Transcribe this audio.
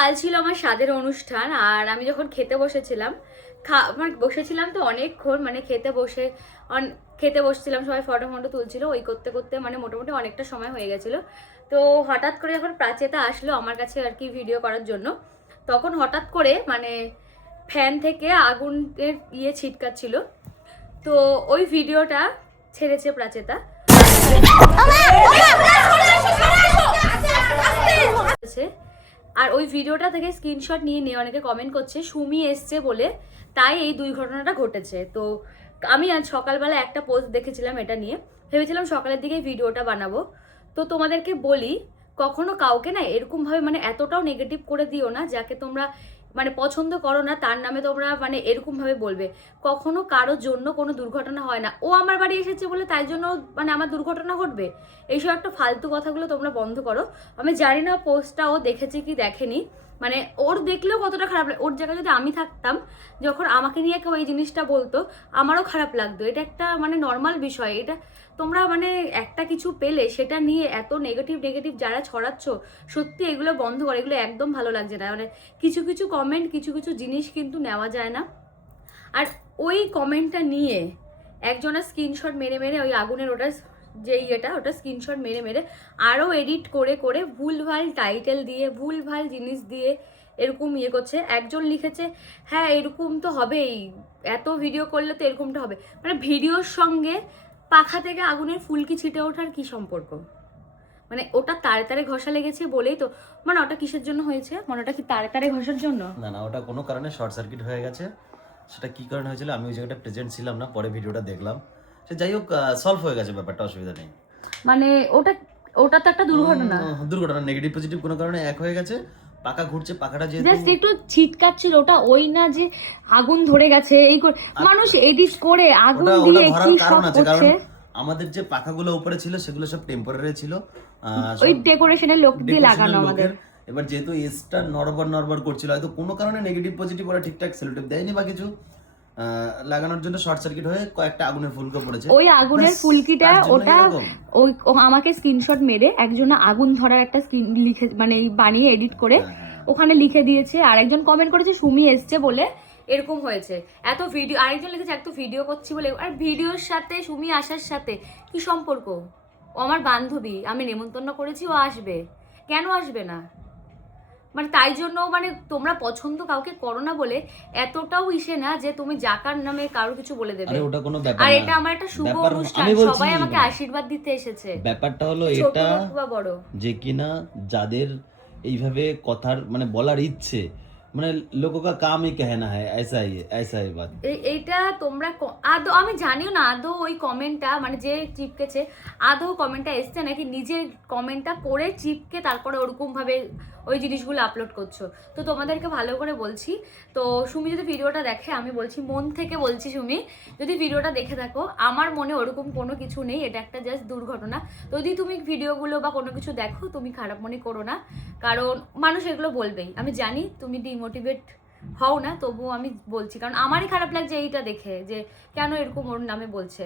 কাল ছিল আমার স্বাদের অনুষ্ঠান, আর আমি যখন খেতে বসেছিলাম বসেছিলাম তো অনেকক্ষণ, মানে খেতে বসছিলাম, সবাই ফটো তুলছিল, ওই করতে করতে মানে মোটামুটি অনেকটা সময় হয়ে গেছিলো। তো হঠাৎ করে যখন প্রাচেতা আসলো আমার কাছে আর কি ভিডিও করার জন্য, তখন হঠাৎ করে মানে ফ্যান থেকে আগুনের ছিটকাচ্ছিল, তো ওই ভিডিওটা ছেড়েছে প্রাচেতা। আর ওই ভিডিওটা থেকে স্ক্রিনশট নিয়ে অনেকে কমেন্ট করছে সুমি এসছে বলে তাই এই দুর্ঘটনাটা ঘটেছে। তো আমি আজ সকালবেলা একটা পোস্ট দেখেছিলাম এটা নিয়ে, ভেবেছিলাম সকালের দিকে ভিডিওটা বানাবো। তো তোমাদেরকে বলি, কখনো কাউকে না এরকমভাবে মানে এতটাও নেগেটিভ করে দিও না, যাকে তোমরা মানে পছন্দ করো না তার নামে তোমরা মানে এরকমভাবে বলবে। কখনো কারোর জন্য কোনো দুর্ঘটনা হয় না, ও আমার বাড়ি এসেছে বলে তাই জন্য মানে আমার দুর্ঘটনা ঘটবে। এইসব একটা ফালতু কথাগুলো তোমরা বন্ধ করো। আমি জানি না পোস্টটা ও দেখেছে কি দেখেনি, মানে ওর দেখলেও কতটা খারাপ লাগে। ওর জায়গায় যদি আমি থাকতাম, যখন আমাকে নিয়ে কেউ এই জিনিসটা বলতো আমারও খারাপ লাগতো। এটা একটা মানে নর্মাল বিষয়। এটা তোমরা মানে একটা কিছু পেলে সেটা নিয়ে এত নেগেটিভ যারা ছড়াচ্ছ, সত্যি এগুলো বন্ধ করে, এগুলো একদম ভালো লাগছে না। মানে কিছু কিছু কমেন্ট, কিছু কিছু জিনিস কিন্তু নেওয়া যায় না। আর ওই কমেন্টটা নিয়ে একজনের স্ক্রিনশট মেরে ওই আগুনের যে ওটা স্ক্রিনশট মেরে আরও এডিট করে ভুলভাল টাইটেল দিয়ে, ভুলভাল জিনিস দিয়ে এরকম করছে। একজন লিখেছে হ্যাঁ এরকম তো হবেই, এত ভিডিও করলে তো এরকমটা হবে। মানে ভিডিওর সঙ্গে পাখা থেকে আগুনের ফুলকি ছিটে ওঠার কি সম্পর্ক? মানে ওটা তারে ঘষা লেগেছে বলেই তো, মানে ওটা কিসের জন্য হয়েছে? মানে ওটা কি তারে ঘষার জন্য? না, ওটা কোনো কারণে শর্ট সার্কিট হয়ে গেছে। সেটা কি কারণে হয়েছিল আমি ওই জায়গাটা প্রেজেন্ট ছিলাম না, পরে ভিডিওটা দেখলাম। সে যাই হোক সলভ হয়ে গেছে, ব্যাপারটা অসুবিধা নেই। মানে ওটা তো একটা দুর্ঘটনা নেগেটিভ পজিটিভ কোনো কারণে এক হয়ে গেছে। পাকা ঘুরছে, পাকাটা যেহেতু জাস্ট একটু ছিটকাচ্ছিল, ওটা ওই না যে আগুন ধরে গেছে। এই মানুষ এডিট করে আগুন দিয়ে কি সব করছে। আমাদের যে পাখাগুলো উপরে ছিল সেগুলো সব টেম্পোরারি ছিল, ওই ডেকোরেশনের লোক দিয়ে লাগানো আমাদের। এবার যেহেতু এসটা নড়বড় করছিল, হয়তো কোনো কারণে নেগেটিভ পজিটিভ ওরা ঠিকঠাক সেলুটেপ দেয়নি বা কিছু লাগানোর জন্য শর্ট সার্কিট হয়ে কয়েকটা আগুনের ফুলকো পড়েছে। ওই আগুনের ফুলকিটা ওটা ওই আমাকে স্ক্রিনশট মেরে একজন আগুন ধরার একটা স্ক্রিন লিখে মানে বানিয়ে এডিট করে ওখানে লিখে দিয়েছে। আর একজন কমেন্ট করেছে সুমি এসছে বলে এরকম হয়েছে। এত ভিডিও, আরেকজন লিখেছে এত ভিডিও করছি বলে। আর ভিডিওর সাথে সুমি আসার সাথে কি সম্পর্ক? ও আমার বান্ধবী, আমি নেমন্তন্ন করেছি, ও আসবে, কেন আসবে না? মানে তাই জন্য মানে তোমরা পছন্দ কাউকে করো না বলে এতটাও ইসে না যে তুমি জাকার নামে কারো কিছু বলে দেবে। আরে ওটা কোনো ব্যাপার না। আর এটা আমার একটা শুভ অনুষ্ঠান, সবাই আমাকে আশীর্বাদ দিতে এসেছে। ব্যাপারটা হলো এটা যে কিনা যাদের এইভাবে কথার মানে বলার ইচ্ছে, মানে লোকো কা কাম ই कहना है ऐसा ही बात। এইটা তোমরা আদৌ আমি জানিও না আদৌ ওই কমেন্টটা মানে যে চিপকেছে আদৌ কমেন্টটা এসছে নাকি নিজের কমেন্টটা করে চিপকে তারপরে ওরকম ভাবে ওই জিনিসগুলো আপলোড করছো। তো তোমাদেরকে ভালো করে বলছি, তো সুমি যদি ভিডিওটা দেখে, আমি বলছি মন থেকে বলছি সুমি, যদি ভিডিওটা দেখে থাকো, আমার মনে ওরকম কোনো কিছু নেই, এটা একটা জাস্ট দুর্ঘটনা। যদি তুমি ভিডিওগুলো বা কোনো কিছু দেখো তুমি খারাপ মনে করো না, কারণ মানুষ এগুলো বলবেই। আমি জানি তুমি ডিমোটিভেট হও না, তবুও আমি বলছি কারণ আমারই খারাপ লাগছে এইটা দেখে যে কেন এরকম ওর নামে বলছে।